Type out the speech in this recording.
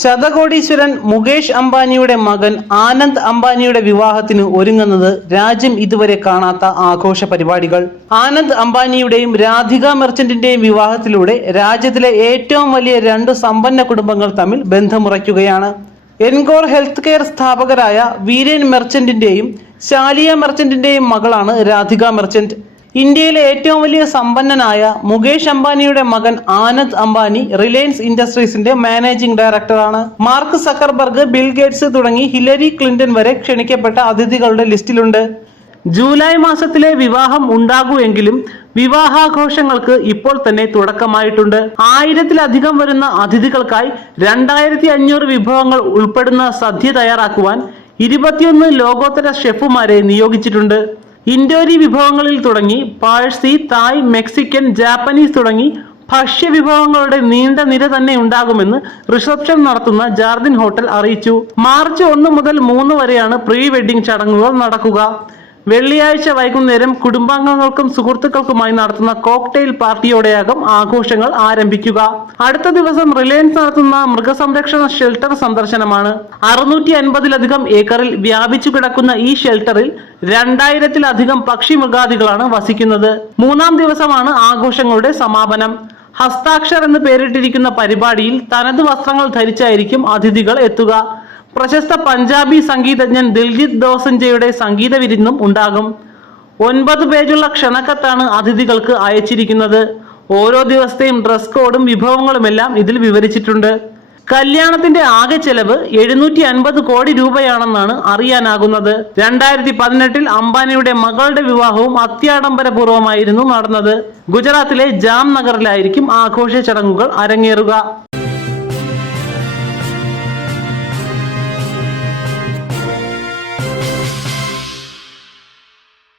ശതകോടീശ്വരൻ മുകേഷ് അംബാനിയുടെ മകൻ ആനന്ദ് അംബാനിയുടെ വിവാഹത്തിന് ഒരുങ്ങുന്നത് രാജ്യം ഇതുവരെ കാണാത്ത ആഘോഷ പരിപാടികൾ. ആനന്ദ് അംബാനിയുടെയും രാധിക മെർച്ചന്റിന്റെയും വിവാഹത്തിലൂടെ രാജ്യത്തിലെ ഏറ്റവും വലിയ രണ്ട് സമ്പന്ന കുടുംബങ്ങൾ തമ്മിൽ ബന്ധമുറയ്ക്കുകയാണ്. Encore health care സ്ഥാപകരായ Viren മെർച്ചന്റിന്റെയും Shaliya മെർച്ചന്റിന്റെയും മകളാണ് രാധിക മെർച്ചന്റ്. ഇന്ത്യയിലെ ഏറ്റവും വലിയ സമ്പന്നനായ മുകേഷ് അംബാനിയുടെ മകൻ ആനന്ദ് അംബാനി റിലയൻസ് ഇൻഡസ്ട്രീസിന്റെ മാനേജിംഗ് ഡയറക്ടറാണ്. മാർക്ക് സക്കർബർഗ്, ബിൽ ഗേറ്റ്സ് തുടങ്ങി ഹിലരി ക്ലിന്റൺ വരെ ക്ഷണിക്കപ്പെട്ട അതിഥികളുടെ ലിസ്റ്റിലുണ്ട്. ജൂലൈ മാസത്തിലെ വിവാഹം ഉണ്ടാകൂ എങ്കിലും വിവാഹാഘോഷങ്ങൾക്ക് ഇപ്പോൾ തന്നെ തുടക്കമായിട്ടുണ്ട്. 1000-ലധികം വരുന്ന അതിഥികൾക്കായി 2500 വിഭവങ്ങൾ ഉൾപ്പെടുന്ന സദ്യ തയ്യാറാക്കുവാൻ 21 ലോകോത്തര ഷെഫുമാരെ നിയോഗിച്ചിട്ടുണ്ട്. ഇൻഡോരി വിഭവങ്ങളിൽ തുടങ്ങി പാഴ്സി, തായ്, മെക്സിക്കൻ, ജാപ്പനീസ് തുടങ്ങി ഭക്ഷ്യ വിഭവങ്ങളുടെ നീണ്ട നിര തന്നെ ഉണ്ടാകുമെന്ന് റിസപ്ഷൻ നടത്തുന്ന ജാർദിൻ ഹോട്ടൽ അറിയിച്ചു. മാർച്ച് 1 മുതൽ 3 വരെയാണ് പ്രീ വെഡിംഗ് ചടങ്ങുകൾ നടക്കുക. വെള്ളിയാഴ്ച വൈകുന്നേരം കുടുംബാംഗങ്ങൾക്കും സുഹൃത്തുക്കൾക്കുമായി നടത്തുന്ന കോക്ടെയിൽ പാർട്ടിയോടെയാകും ആഘോഷങ്ങൾ ആരംഭിക്കുക. അടുത്ത ദിവസം റിലയൻസ് നടത്തുന്ന മൃഗസംരക്ഷണ ഷെൽട്ടർ സന്ദർശനമാണ്. 650-ലധികം ഏക്കറിൽ വ്യാപിച്ചു കിടക്കുന്ന ഈ ഷെൽട്ടറിൽ 2000-ലധികം പക്ഷി മൃഗാദികളാണ് വസിക്കുന്നത്. 3-ാം ദിവസമാണ് ആഘോഷങ്ങളുടെ സമാപനം. ഹസ്താക്ഷർ എന്ന് പേരിട്ടിരിക്കുന്ന പരിപാടിയിൽ തനത് വസ്ത്രങ്ങൾ ധരിച്ചായിരിക്കും അതിഥികൾ എത്തുക. പ്രശസ്ത പഞ്ചാബി സംഗീതജ്ഞൻ ദിൽജിത് ദോസഞ്ചയുടെ സംഗീത വിരുന്നും ഉണ്ടാകും. 9 പേജുള്ള ക്ഷണക്കത്താണ് അതിഥികൾക്ക് അയച്ചിരിക്കുന്നത്. ഓരോ ദിവസത്തെയും ഡ്രസ് കോഡും വിഭവങ്ങളുമെല്ലാം ഇതിൽ വിവരിച്ചിട്ടുണ്ട്. കല്യാണത്തിന്റെ ആകെ ചെലവ് 750 കോടി രൂപയാണെന്നാണ് അറിയാനാകുന്നത്. 2018-ൽ അംബാനിയുടെ മകളുടെ വിവാഹവും അത്യാഡംബരപൂർവ്വമായിരുന്നു നടന്നത്. ഗുജറാത്തിലെ ജാംനഗറിലായിരിക്കും ആഘോഷ ചടങ്ങുകൾ അരങ്ങേറുക.